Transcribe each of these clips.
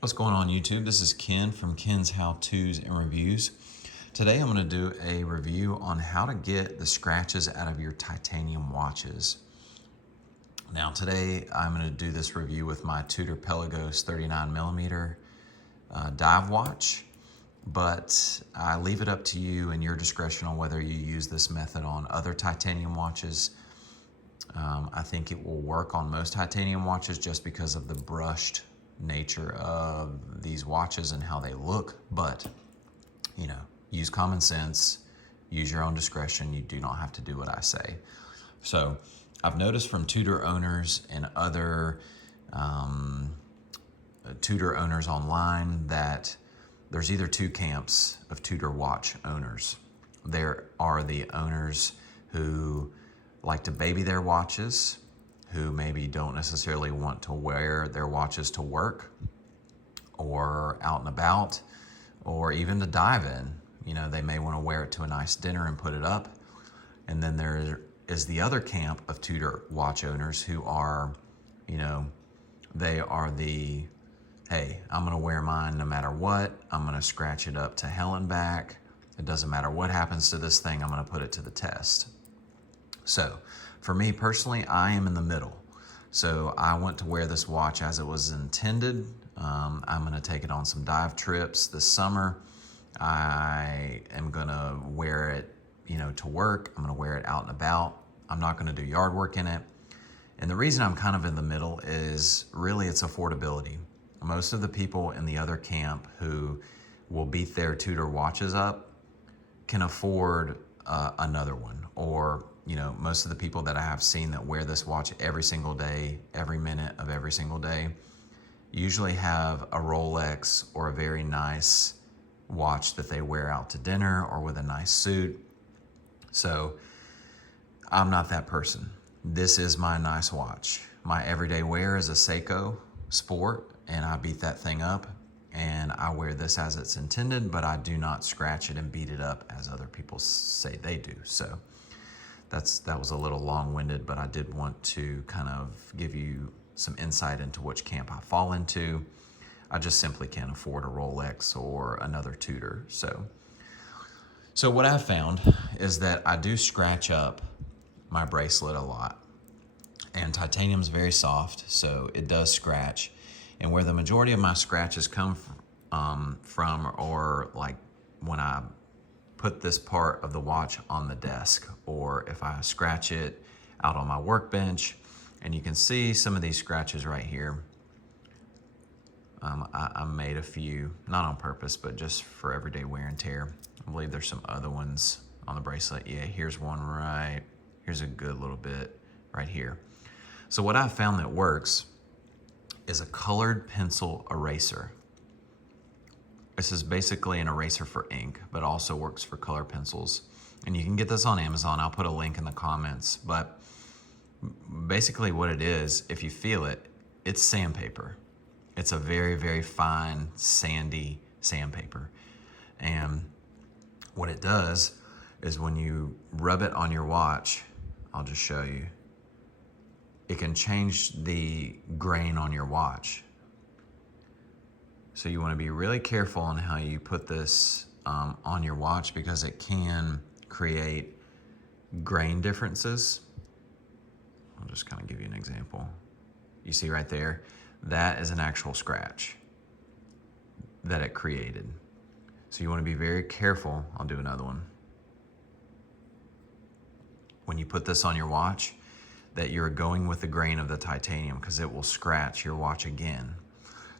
What's going on YouTube? This is Ken from Ken's How To's and Reviews. Today I'm going to do a review on how to get the scratches out of your titanium watches. Now today I'm going to do this review with my Tudor Pelagos 39mm dive watch, but I leave it up to you and your discretion on whether you use this method on other titanium watches. I think it will work on most titanium watches just because of the brushed nature of these watches and how they look, but use common sense, use your own discretion. You do not have to do what I say. So I've noticed from Tudor owners and other Tudor owners online that there's either two camps of Tudor watch owners. There are the owners who like to baby their watches, who maybe don't necessarily want to wear their watches to work or out and about, or even to dive in. They may want to wear it to a nice dinner and put it up. And then there is the other camp of Tudor watch owners who are, they are the, hey, I'm going to wear mine no matter what. I'm going to scratch it up to hell and back. It doesn't matter what happens to this thing. I'm going to put it to the test. So for me personally, I am in the middle. So I want to wear this watch as it was intended. I'm going to take it on some dive trips this summer. I am going to wear it, to work. I'm going to wear it out and about. I'm not going to do yard work in it. And the reason I'm kind of in the middle is really it's affordability. Most of the people in the other camp who will beat their Tudor watches up can afford another one, or most of the people that I have seen that wear this watch every single day, every minute of every single day, usually have a Rolex or a very nice watch that they wear out to dinner or with a nice suit. So I'm not that person. This is my nice watch. My everyday wear is a Seiko Sport, and I beat that thing up, and I wear this as it's intended, but I do not scratch it and beat it up as other people say they do. So that was a little long-winded, but I did want to kind of give you some insight into which camp I fall into. I just simply can't afford a Rolex or another Tudor. So what I've found is that I do scratch up my bracelet a lot. And titanium's very soft, so it does scratch. And where the majority of my scratches come from, or like when I put this part of the watch on the desk, or if I scratch it out on my workbench, and you can see some of these scratches right here. I made a few, not on purpose, but just for everyday wear and tear. I believe there's some other ones on the bracelet. Yeah, here's one here's a good little bit right here. So what I found that works is a colored pencil eraser. This is basically an eraser for ink, but also works for color pencils. And you can get this on Amazon. I'll put a link in the comments. But basically what it is, if you feel it, it's sandpaper. It's a very, very fine, sandy sandpaper. And what it does is when you rub it on your watch, I'll just show you, it can change the grain on your watch. So you want to be really careful on how you put this on your watch, because it can create grain differences. I'll just kind of give you an example. You see right there, that is an actual scratch that it created. So you want to be very careful. I'll do another one. When you put this on your watch, that you're going with the grain of the titanium, because it will scratch your watch again.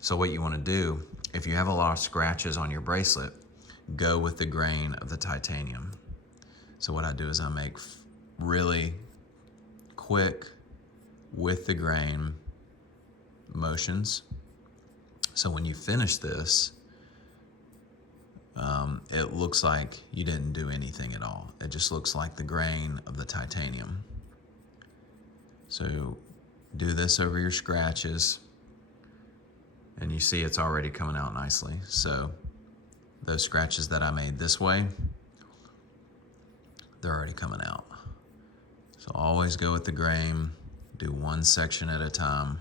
So what you want to do, if you have a lot of scratches on your bracelet, go with the grain of the titanium. So what I do is I make really quick with the grain motions. So when you finish this, it looks like you didn't do anything at all. It just looks like the grain of the titanium. So do this over your scratches, and you see it's already coming out nicely. So those scratches that I made this way, they're already coming out. So always go with the grain, do one section at a time.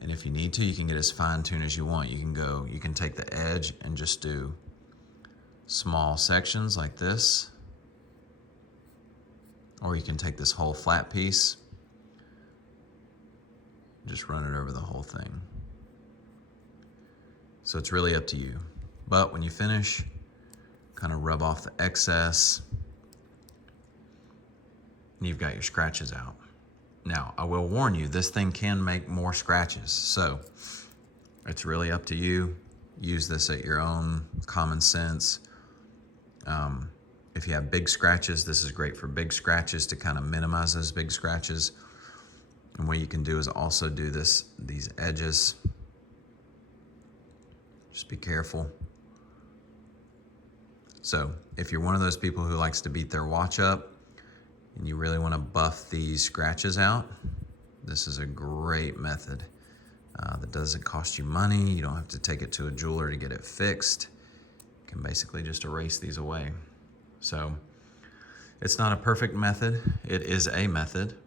And if you need to, you can get as fine-tuned as you want. You can take the edge and just do small sections like this, or you can take this whole flat piece, just run it over the whole thing. So it's really up to you. But when you finish, kind of rub off the excess, and you've got your scratches out. Now, I will warn you, this thing can make more scratches, so it's really up to you. Use this at your own common sense. If you have big scratches, this is great for big scratches to kind of minimize those big scratches. And what you can do is also do these edges. Just be careful. So if you're one of those people who likes to beat their watch up and you really want to buff these scratches out, this is a great method that doesn't cost you money. You don't have to take it to a jeweler to get it fixed. You can basically just erase these away. So it's not a perfect method. It is a method.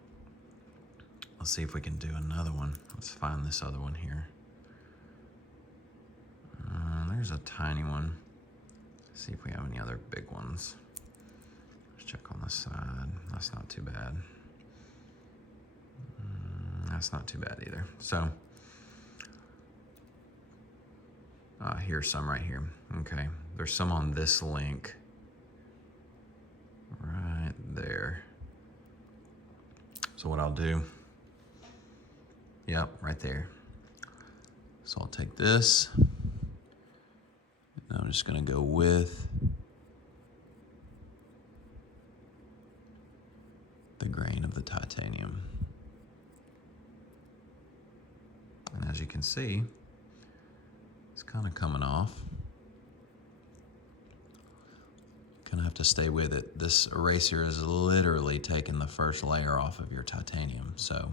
Let's see if we can do another one. Let's find this other one here. There's a tiny one. Let's see if we have any other big ones. Let's check on this side. That's not too bad. That's not too bad either. So here's some right here. Okay, there's some on this link right there. So what I'll do, yep, right there. So I'll take this, and I'm just gonna go with the grain of the titanium. And as you can see, it's kind of coming off. Gonna have to stay with it. This eraser is literally taking the first layer off of your titanium, so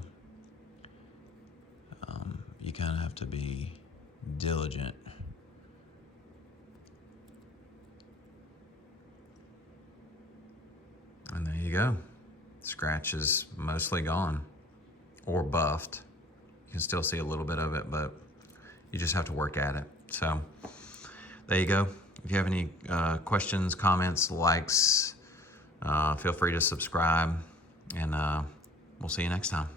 you kind of have to be diligent. And there you go. Scratch is mostly gone or buffed. You can still see a little bit of it, but you just have to work at it. So there you go. If you have any questions, comments, likes, feel free to subscribe, and we'll see you next time.